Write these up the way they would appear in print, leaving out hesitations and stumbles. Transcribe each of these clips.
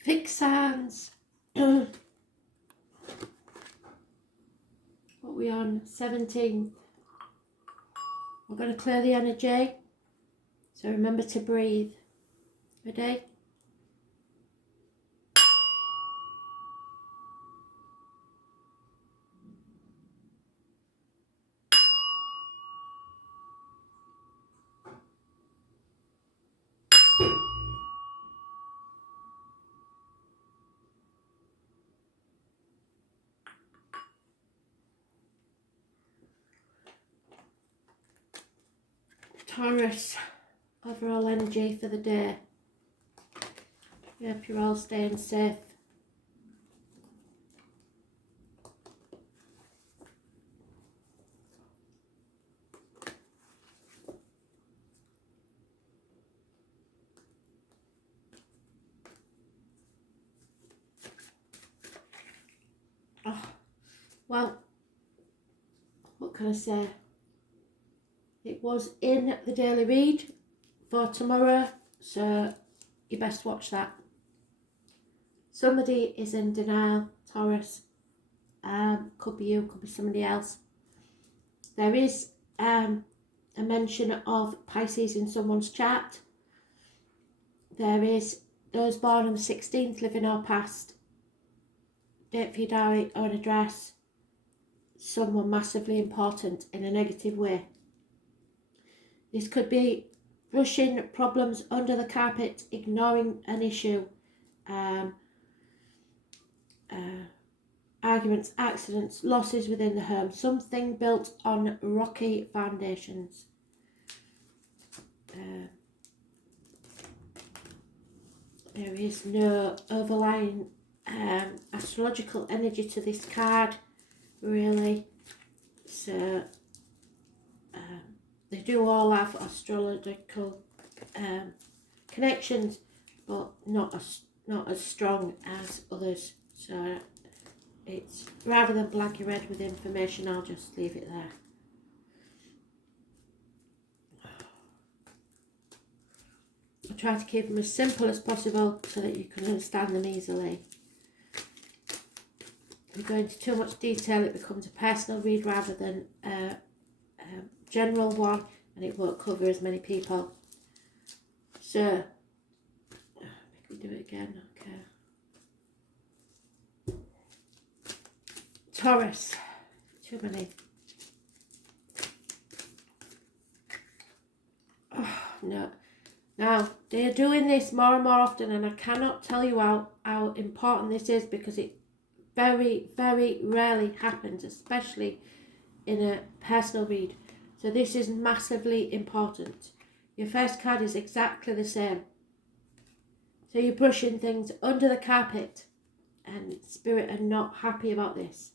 Fixed signs. What are we on? 17th. We're going to clear the energy. So remember to breathe. Ready? Taurus, overall energy for the day. I hope you're all staying safe. Oh, well, what can I say? It was in the daily read for tomorrow, so you best watch that. Somebody is in denial, Taurus. Could be you, could be somebody else. There is a mention of Pisces in someone's chart. There is those born on the 16th, living or past. Date for your diary or an address. Someone massively important in a negative way. This could be brushing problems under the carpet, ignoring an issue, arguments, accidents, losses within the home, something built on rocky foundations. There is no overlying astrological energy to this card, really. So they do all have astrological connections, but not as strong as others. So it's, rather than blank your head with information, I'll just leave it there. I try to keep them as simple as possible so that you can understand them easily. If we go into too much detail, it becomes a personal read rather than a general one, and it won't cover as many people. So, make me do it again, okay. Taurus, too many. Oh, no. Now, they are doing this more and more often, and I cannot tell you how important this is, because it very, very rarely happens, especially in a personal read. So this is massively important. Your first card is exactly the same. So you're brushing things under the carpet, and spirit are not happy about this.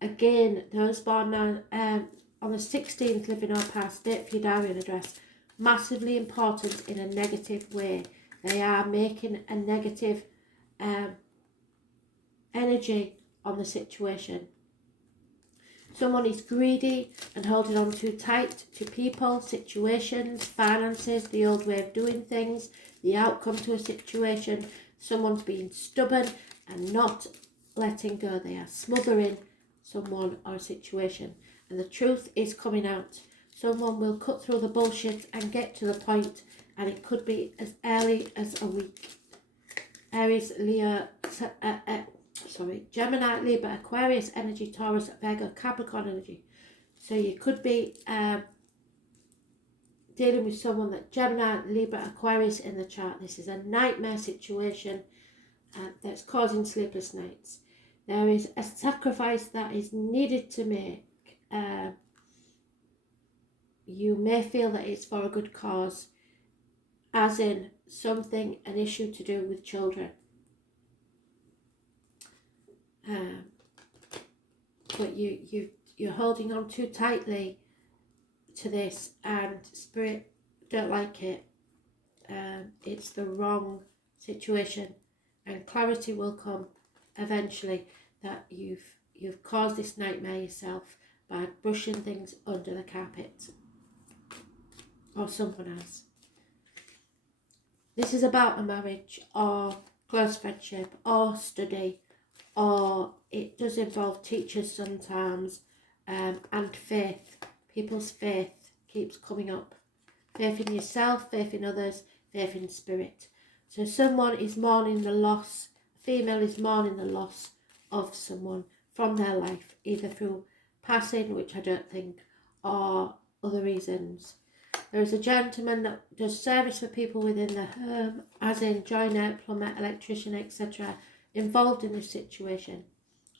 Again, those born on the 16th, living or past, date for your diary and address, massively important in a negative way. They are making a negative energy on the situation. Someone is greedy and holding on too tight to people, situations, finances, the old way of doing things, the outcome to a situation. Someone's being stubborn and not letting go. They are smothering someone or a situation, and the truth is coming out. Someone will cut through the bullshit and get to the point, and it could be as early as a week. Aries, Leo, Gemini, Libra, Aquarius energy, Taurus, Virgo, Capricorn energy. So you could be dealing with someone that Gemini, Libra, Aquarius in the chart. This is a nightmare situation that's causing sleepless nights. There is a sacrifice that is needed to make. You may feel that it's for a good cause, as in something, an issue to do with children. But you're holding on too tightly to this, and spirit don't like it. It's the wrong situation, and clarity will come eventually that you've caused this nightmare yourself by brushing things under the carpet, or someone else. This is about a marriage or close friendship or study, or it does involve teachers sometimes, and faith. People's faith keeps coming up. Faith in yourself, faith in others, faith in spirit. So someone is mourning the loss, a female is mourning the loss of someone from their life, either through passing, which I don't think, or other reasons. There is a gentleman that does service for people within the home, as in joiner, plumber, electrician, etc., involved in this situation.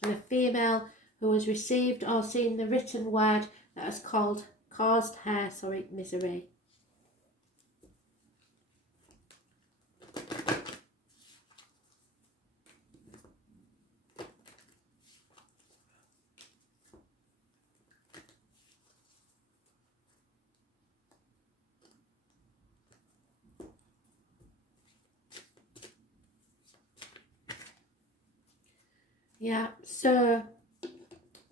And a female who has received or seen the written word that has caused her misery. Yeah, so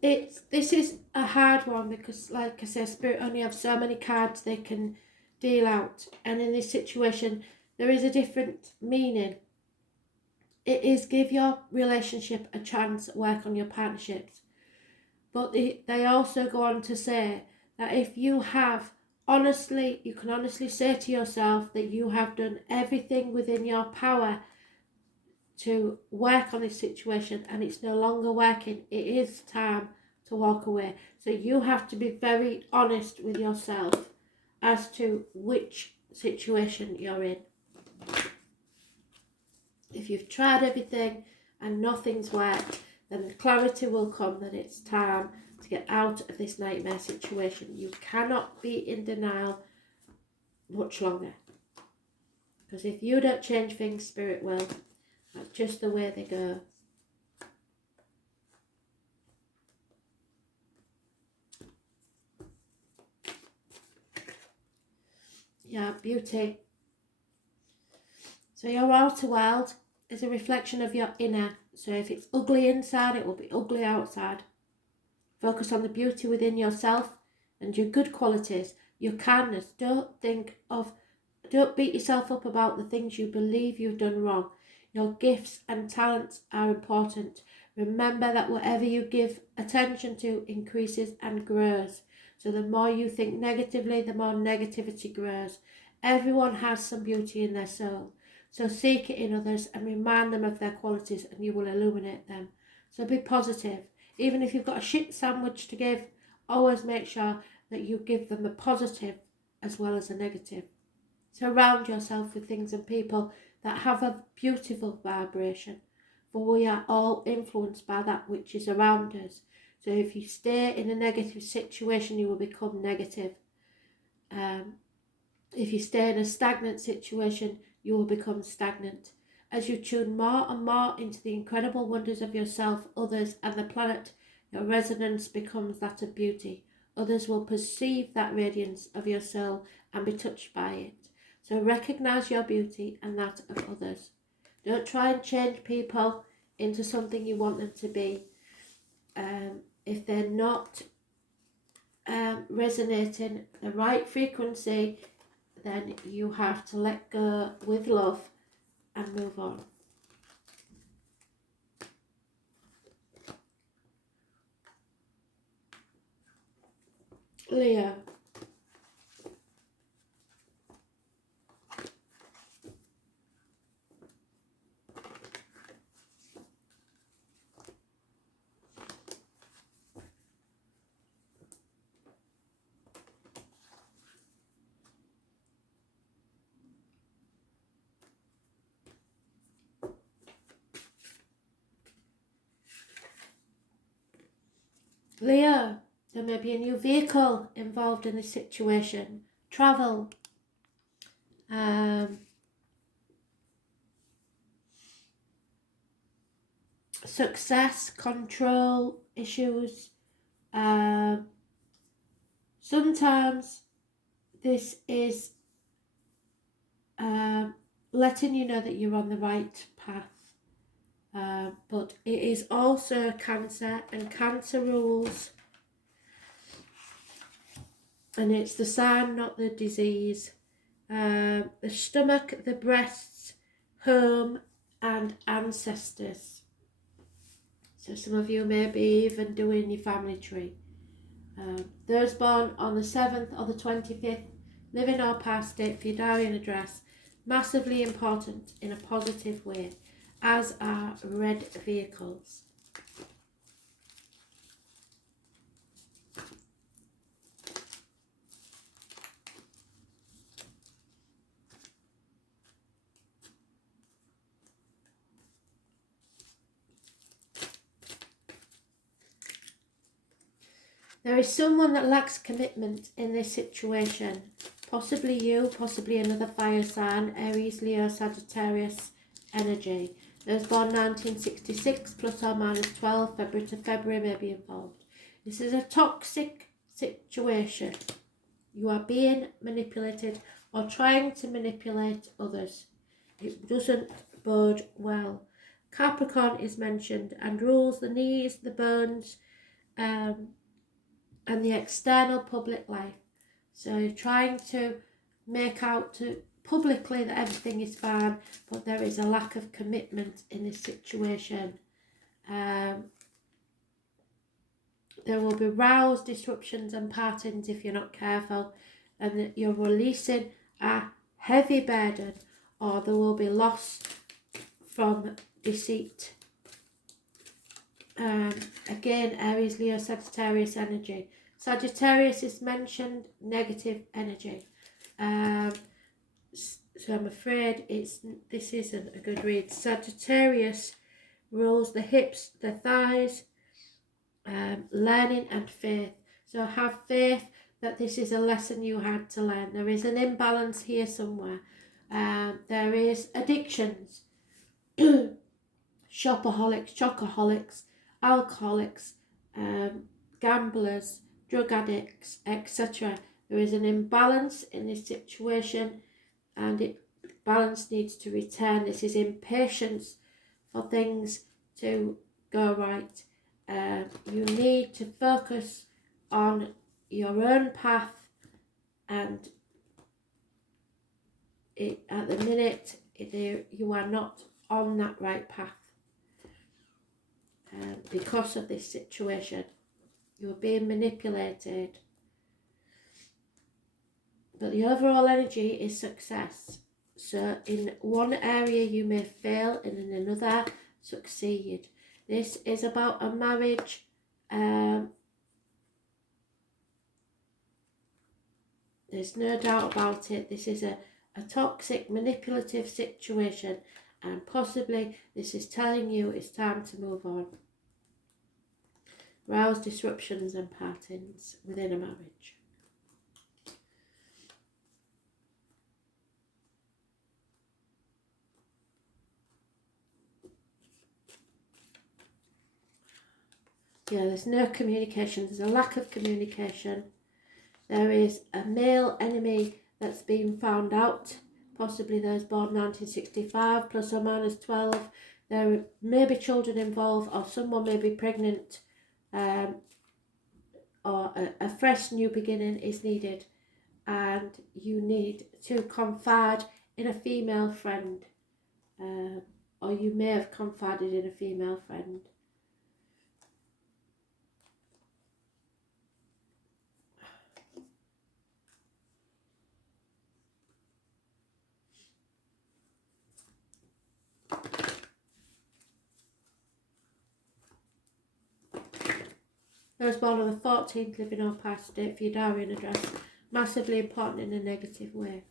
this is a hard one because, like I said, Spirit only have so many cards they can deal out, and in this situation there is a different meaning. It is give your relationship a chance, work on your partnerships, but they also go on to say that if you have you can honestly say to yourself that you have done everything within your power to work on this situation and it's no longer working, it is time to walk away. So you have to be very honest with yourself as to which situation you're in. If you've tried everything and nothing's worked, then the clarity will come that it's time to get out of this nightmare situation. You cannot be in denial much longer, because if you don't change things, Spirit will. That's just the way they go. Yeah, beauty. So your outer world is a reflection of your inner. So if it's ugly inside, it will be ugly outside. Focus on the beauty within yourself and your good qualities, your kindness. Don't beat yourself up about the things you believe you've done wrong. Your gifts and talents are important. Remember that whatever you give attention to increases and grows. So the more you think negatively, the more negativity grows. Everyone has some beauty in their soul. So seek it in others and remind them of their qualities, and you will illuminate them. So be positive. Even if you've got a shit sandwich to give, always make sure that you give them the positive as well as the negative. Surround yourself with things and people that have a beautiful vibration, for we are all influenced by that which is around us. So if you stay in a negative situation, you will become negative. If you stay in a stagnant situation, you will become stagnant. As you tune more and more into the incredible wonders of yourself, others, and the planet, your resonance becomes that of beauty. Others will perceive that radiance of your soul and be touched by it. So recognize your beauty and that of others. Don't try and change people into something you want them to be. If they're not resonating the right frequency, then you have to let go with love and move on. Leo. Leo, there may be a new vehicle involved in this situation. Travel. Success, control issues. Sometimes this is letting you know that you're on the right path. But it is also Cancer, and Cancer rules. And it's the sign, not the disease. the stomach, the breasts, home and ancestors. So some of you may be even doing your family tree. Those born on the 7th or the 25th, living or past date for your diary and address, massively important in a positive way, as are red vehicles. There is someone that lacks commitment in this situation. Possibly you, possibly another fire sign, Aries, Leo, Sagittarius energy. Those born 1966 plus or minus 12, February to February may be involved. This is a toxic situation. You are being manipulated or trying to manipulate others. It doesn't bode well. Capricorn is mentioned and rules the knees, the bones, and the external public life. So you're trying to make out to publicly that everything is fine, but there is a lack of commitment in this situation. There will be rows, disruptions and partings if you're not careful, and that you're releasing a heavy burden, or there will be loss from deceit. Again, Aries, Leo, Sagittarius energy. Sagittarius is mentioned, negative energy. So I'm afraid this isn't a good read. Sagittarius rules the hips, the thighs, learning and faith. So have faith that this is a lesson you had to learn. There is an imbalance here somewhere. There is addictions, shopaholics, chocoholics, alcoholics, gamblers, drug addicts, etc. There is an imbalance in this situation, and balance needs to return. This is impatience for things to go right. You need to focus on your own path, and at the minute you are not on that right path. Because of this situation, you are being manipulated, but the overall energy is success. So in one area you may fail and in another succeed. This is about a marriage. There's no doubt about it. This is a toxic, manipulative situation, and possibly this is telling you it's time to move on. Rouse disruptions and partings within a marriage. Yeah, there's no communication. There's a lack of communication. There is a male enemy that's been found out, possibly those born 1965 plus or minus 12. There may be children involved, or someone may be pregnant, or a fresh new beginning is needed, and you need to confide in a female friend, or you may have confided in a female friend. Those born on the 14th, living or past date for your diary and address, massively important in a negative way.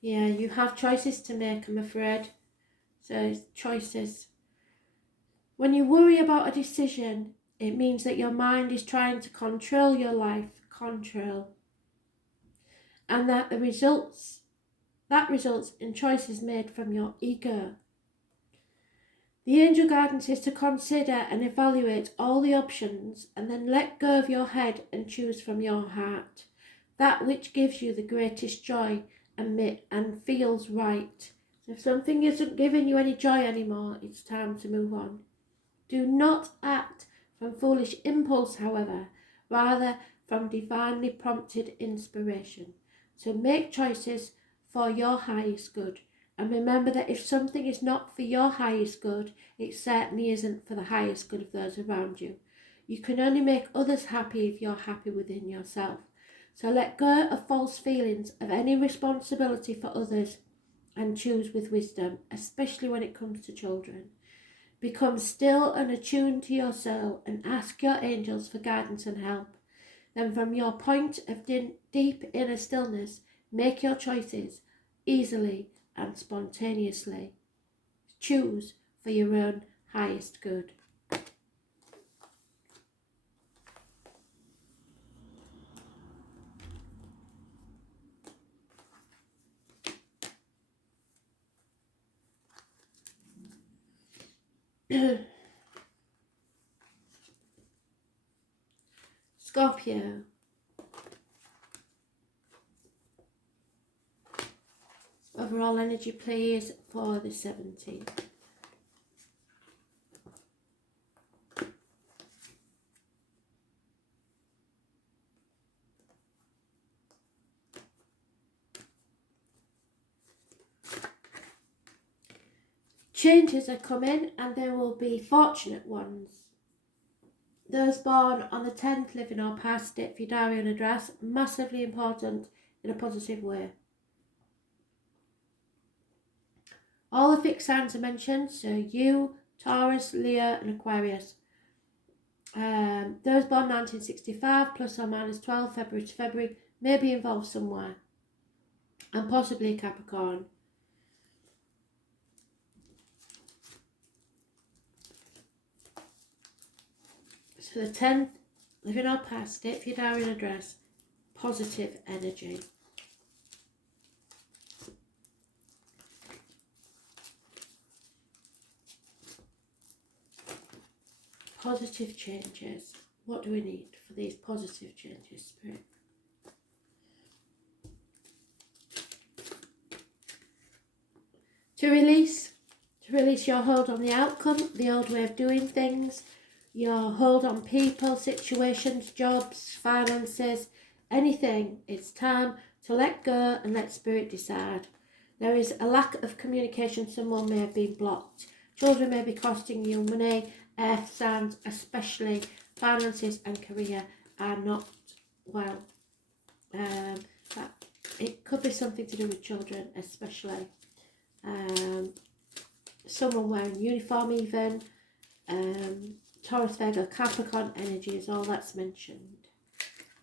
Yeah, you have choices to make, I'm afraid. So choices. When you worry about a decision, it means that your mind is trying to control your life. Control. And that results in choices made from your ego. The angel guidance is to consider and evaluate all the options and then let go of your head and choose from your heart that which gives you the greatest joy and feels right. If something isn't giving you any joy anymore, it's time to move on. Do not act from foolish impulse, however, rather from divinely prompted inspiration. So make choices for your highest good. And remember that if something is not for your highest good, it certainly isn't for the highest good of those around you. You can only make others happy if you're happy within yourself. So let go of false feelings of any responsibility for others and choose with wisdom, especially when it comes to children. Become still and attuned to your soul and ask your angels for guidance and help. Then from your point of deep inner stillness, make your choices easily and spontaneously. Choose for your own highest good. Scorpio. Overall energy, please, for the 17th. Changes are coming and there will be fortunate ones. Those born on the 10th, living or past it for your diary and address, massively important in a positive way. All the fixed signs are mentioned, so you, Taurus, Leo and Aquarius. Those born 1965 plus or minus 12 February to February may be involved somewhere, and possibly a Capricorn. So the 10th, living or past it for your diary and address, positive energy. Positive changes. What do we need for these positive changes, Spirit? To release your hold on the outcome, the old way of doing things, your hold on people, situations, jobs, finances, anything. It's time to let go and let Spirit decide. There is a lack of communication. Someone may have been blocked. Children may be costing you money. Earth signs, especially finances and career, are not well. It could be something to do with children, especially. Someone wearing uniform even. Taurus, Virgo, Capricorn energy is all that's mentioned.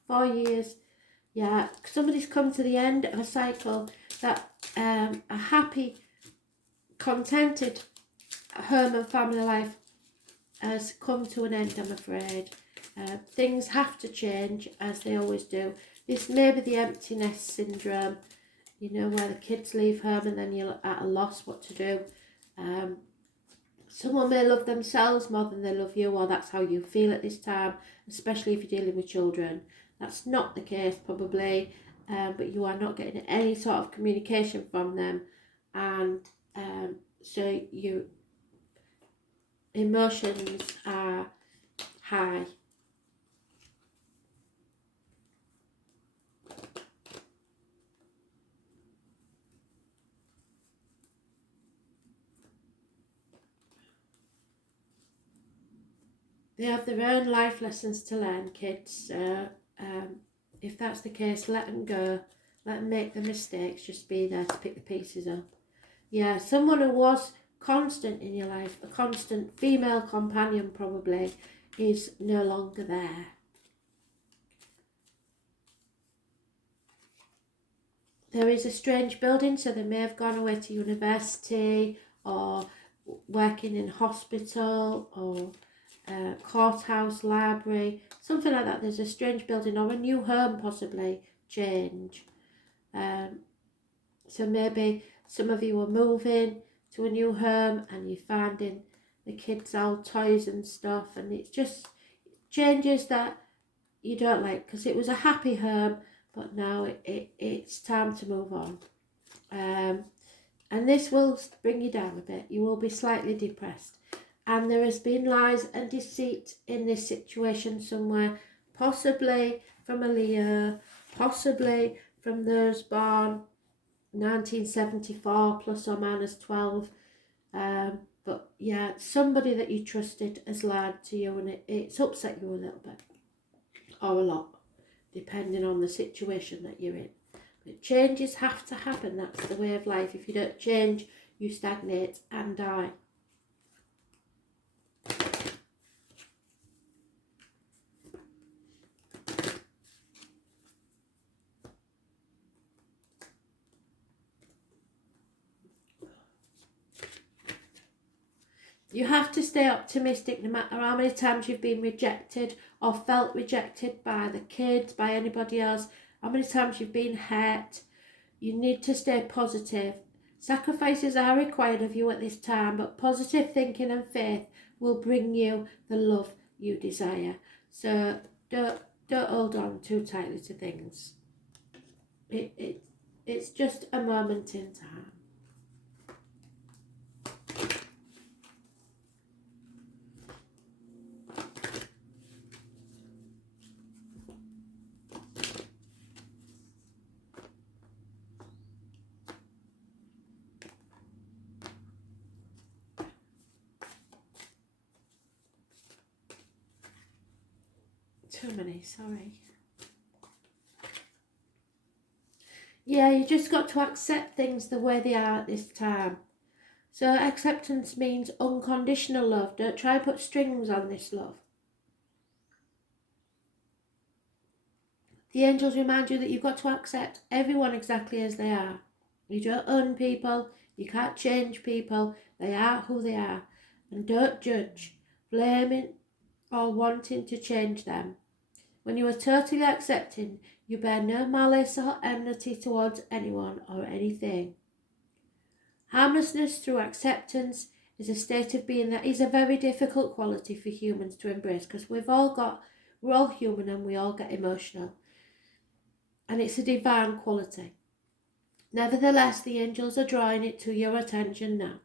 4 years. Yeah, somebody's come to the end of a cycle that a happy, contented home and family life has come to an end, I'm afraid. Things have to change, as they always do. This may be the empty nest syndrome, you know, where the kids leave home and then you're at a loss what to do. Someone may love themselves more than they love you, or that's how you feel at this time, especially if you're dealing with children. That's not the case, probably, but you are not getting any sort of communication from them, and so your emotions are high. They have their own life lessons to learn, kids. So if that's the case, let them go. Let them make the mistakes. Just be there to pick the pieces up. Yeah, someone who was constant in your life, a constant female companion probably, is no longer there. There is a strange building, so they may have gone away to university or working in hospital or courthouse, library, something like that. There's a strange building or a new home possibly change. So maybe some of you are moving to a new home and you're finding the kids' old toys and stuff, and it's just changes that you don't like, because it was a happy home, but now it's time to move on. And this will bring you down a bit. You will be slightly depressed. And there has been lies and deceit in this situation somewhere, possibly from a Leo, possibly from those born 1974 plus or minus 12. But yeah, somebody that you trusted has lied to you, and it's upset you a little bit, or a lot, depending on the situation that you're in. But changes have to happen. That's the way of life. If you don't change, you stagnate and die. You have to stay optimistic no matter how many times you've been rejected or felt rejected by the kids, by anybody else, how many times you've been hurt. You need to stay positive. Sacrifices are required of you at this time, but positive thinking and faith will bring you the love you desire. So don't hold on too tightly to things. It's just a moment in time. Too many, sorry. Yeah, you just got to accept things the way they are at this time. So acceptance means unconditional love. Don't try and put strings on this love. The angels remind you that you've got to accept everyone exactly as they are. You don't own people. You can't change people. They are who they are. And don't judge, blaming or wanting to change them. When you are totally accepting, you bear no malice or enmity towards anyone or anything. Harmlessness through acceptance is a state of being that is a very difficult quality for humans to embrace, because we're all human and we all get emotional. And it's a divine quality. Nevertheless, the angels are drawing it to your attention now.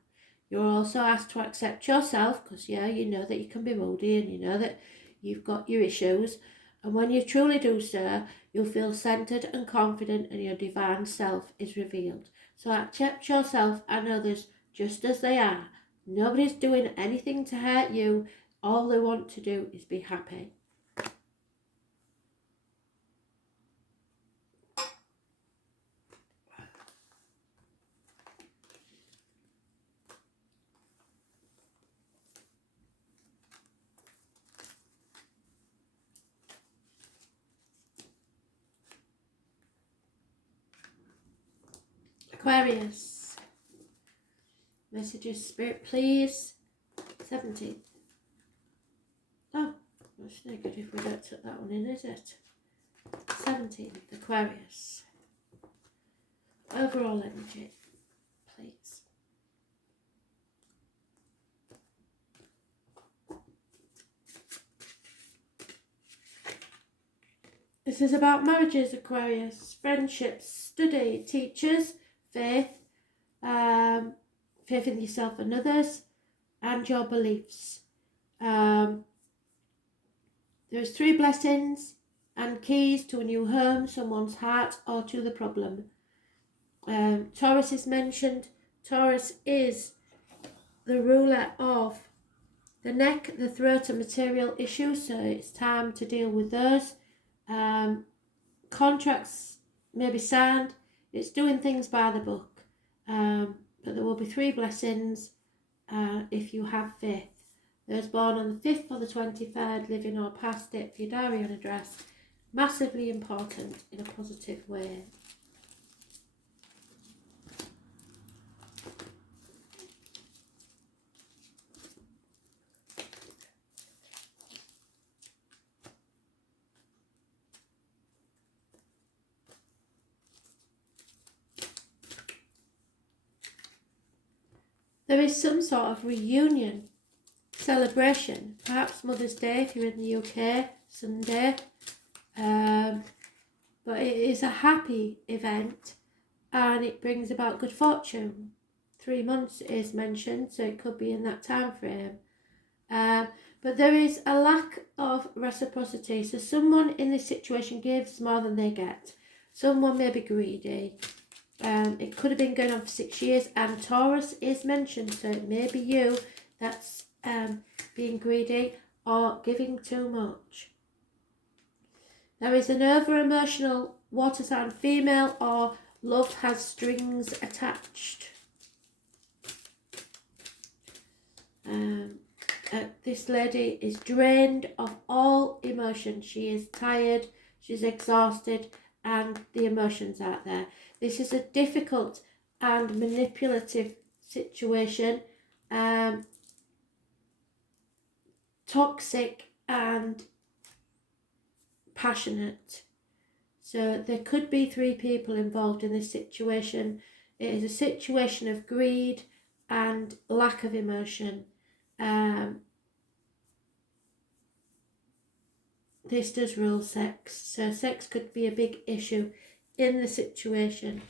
You're also asked to accept yourself, because you know that you can be moody and you know that you've got your issues. And when you truly do so, you'll feel centered and confident, and your divine self is revealed. So accept yourself and others just as they are. Nobody's doing anything to hurt you. All they want to do is be happy. Aquarius. Messages, Spirit, please. 17th. Oh, that's negative. We don't took that one in, is it? 17th, Aquarius. Overall energy, please. This is about marriages, Aquarius, friendships, study, teachers, faith, faith in yourself and others, and your beliefs. There's 3 blessings and keys to a new home, someone's heart, or to the problem. Taurus is mentioned. Taurus is the ruler of the neck, the throat, and material issues, so it's time to deal with those. Contracts may be signed. It's doing things by the book. But there will be 3 blessings if you have faith. Those born on the 5th or the 23rd, living or past it for your diary and address. Massively important in a positive way. There is some sort of reunion, celebration, perhaps Mother's Day if you're in the UK, Sunday. But it is a happy event and it brings about good fortune. 3 months is mentioned, so it could be in that time frame. But there is a lack of reciprocity. So someone in this situation gives more than they get. Someone may be greedy. It could have been going on for 6 years, and Taurus is mentioned, so it may be you that's being greedy or giving too much. There is an over-emotional water sign female, or love has strings attached. This lady is drained of all emotion. She is tired, she's exhausted, and the emotions out there. This is a difficult and manipulative situation, toxic and passionate. So there could be 3 people involved in this situation. It is a situation of greed and lack of emotion. This does rule sex, so sex could be a big issue in the situation.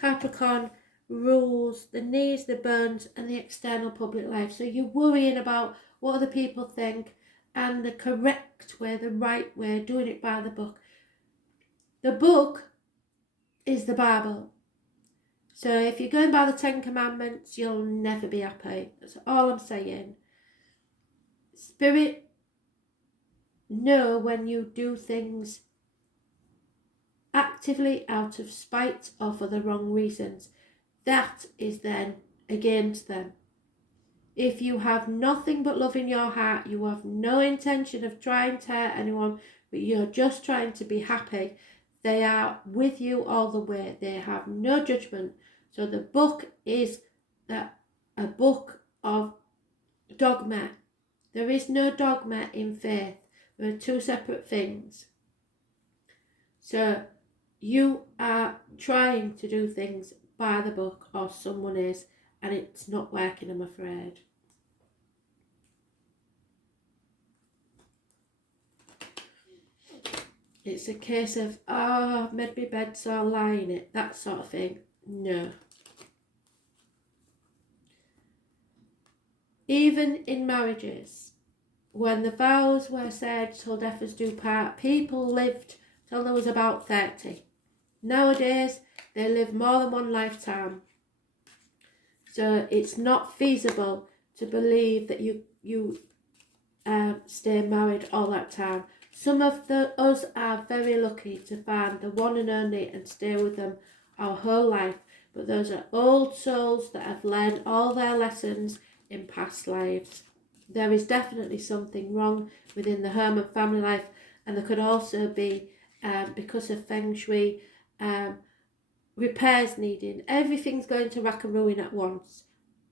Capricorn rules the knees, the bones, and the external public life. So you're worrying about what other people think and the correct way, the right way, doing it by the book. The book is the Bible. So if you're going by the 10 Commandments, you'll never be happy. That's all I'm saying. Spirit know when you do things actively out of spite or for the wrong reasons. That is then against them. If you have nothing but love in your heart, you have no intention of trying to hurt anyone, but you're just trying to be happy, they are with you all the way. They have no judgment. So the book is a book of dogma. There is no dogma in faith. There are 2 separate things. So you are trying to do things by the book, or someone is, and it's not working, I'm afraid. It's a case of, I've made my bed so I'll lie in it, that sort of thing. No. Even in marriages, when the vows were said till death us do part, people lived till there was about 30. Nowadays, they live more than one lifetime. So it's not feasible to believe that you stay married all that time. Some of us are very lucky to find the one and only and stay with them our whole life. But those are old souls that have learned all their lessons in past lives. There is definitely something wrong within the home and family life, and there could also be, because of Feng Shui, repairs needed. Everything's going to rack and ruin at once,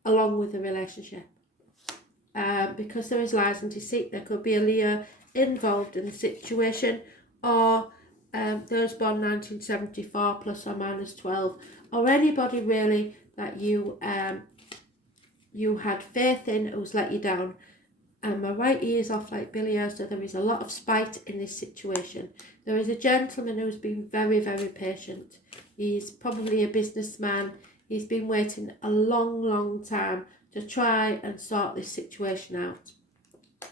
along with the relationship. Because there is lies and deceit, there could be a Leo involved in the situation, or those born 1974 plus or minus 12, or anybody really that you had faith in who's let you down. And my right ear is off like Billy O, so there is a lot of spite in this situation. There is a gentleman who's been very, very patient. He's probably a businessman. He's been waiting a long, long time to try and sort this situation out.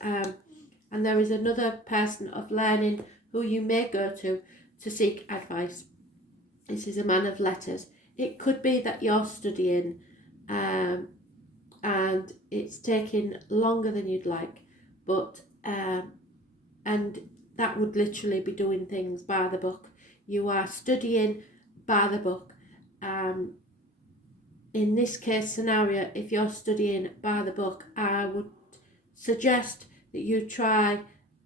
And there is another person of learning who you may go to seek advice. This is a man of letters. It could be that you're studying and it's taking longer than you'd like, but and that would literally be doing things by the book. You are studying by the book. In this case scenario, if you're studying by the book, I would suggest that you try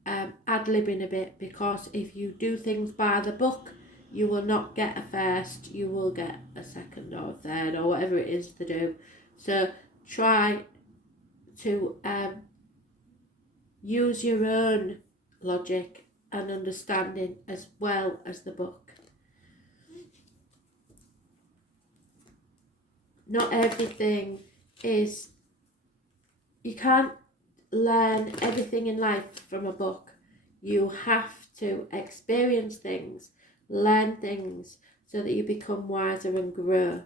ad-libbing a bit, because if you do things by the book, you will not get a first, you will get a second or a third or whatever it is to do. So try to use your own logic and understanding as well as the book. Not everything is, you can't learn everything in life from a book. You have to experience things, learn things, so that you become wiser and grow.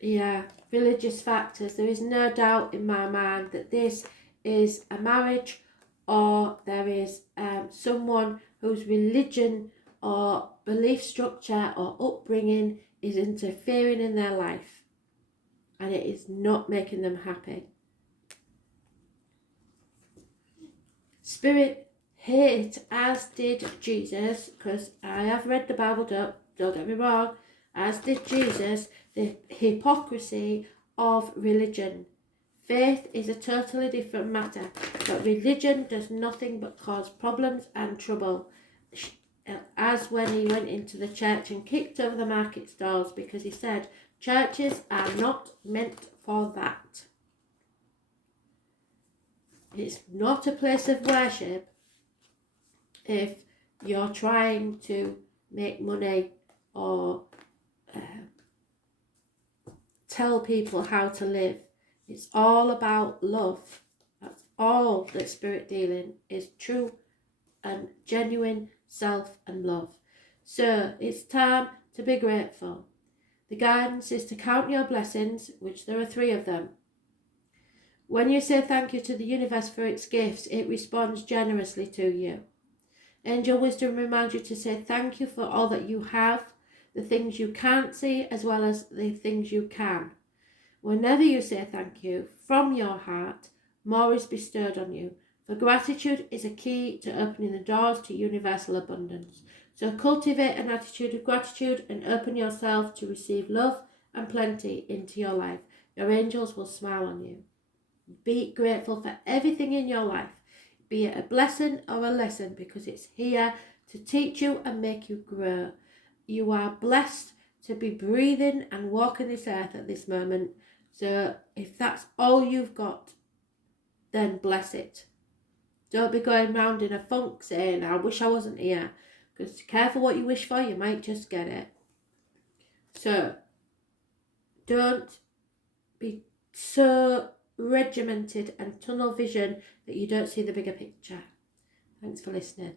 Yeah, religious factors. There is no doubt in my mind that this is a marriage, or there is someone whose religion or belief structure or upbringing is interfering in their life, and it is not making them happy. Spirit hate, as did Jesus, because I have read the Bible, don't get me wrong, as did Jesus, the hypocrisy of religion. Faith is a totally different matter, but religion does nothing but cause problems and trouble. As when he went into the church and kicked over the market stalls because he said, churches are not meant for that. It's not a place of worship if you're trying to make money or tell people how to live. It's all about love. That's all that spirit dealing is, true and genuine self and love. So it's time to be grateful. The guidance is to count your blessings, which there are 3 of them. When you say thank you to the universe for its gifts, it responds generously to you. Angel wisdom reminds you to say thank you for all that you have, the things you can't see as well as the things you can. Whenever you say thank you from your heart, more is bestowed on you. For gratitude is a key to opening the doors to universal abundance. So cultivate an attitude of gratitude and open yourself to receive love and plenty into your life. Your angels will smile on you. Be grateful for everything in your life, be it a blessing or a lesson, because it's here to teach you and make you grow. You are blessed to be breathing and walking this earth at this moment. So if that's all you've got, then bless it. Don't be going round in a funk saying, I wish I wasn't here. Because careful what you wish for, you might just get it. So don't be so regimented and tunnel vision that you don't see the bigger picture. Thanks for listening.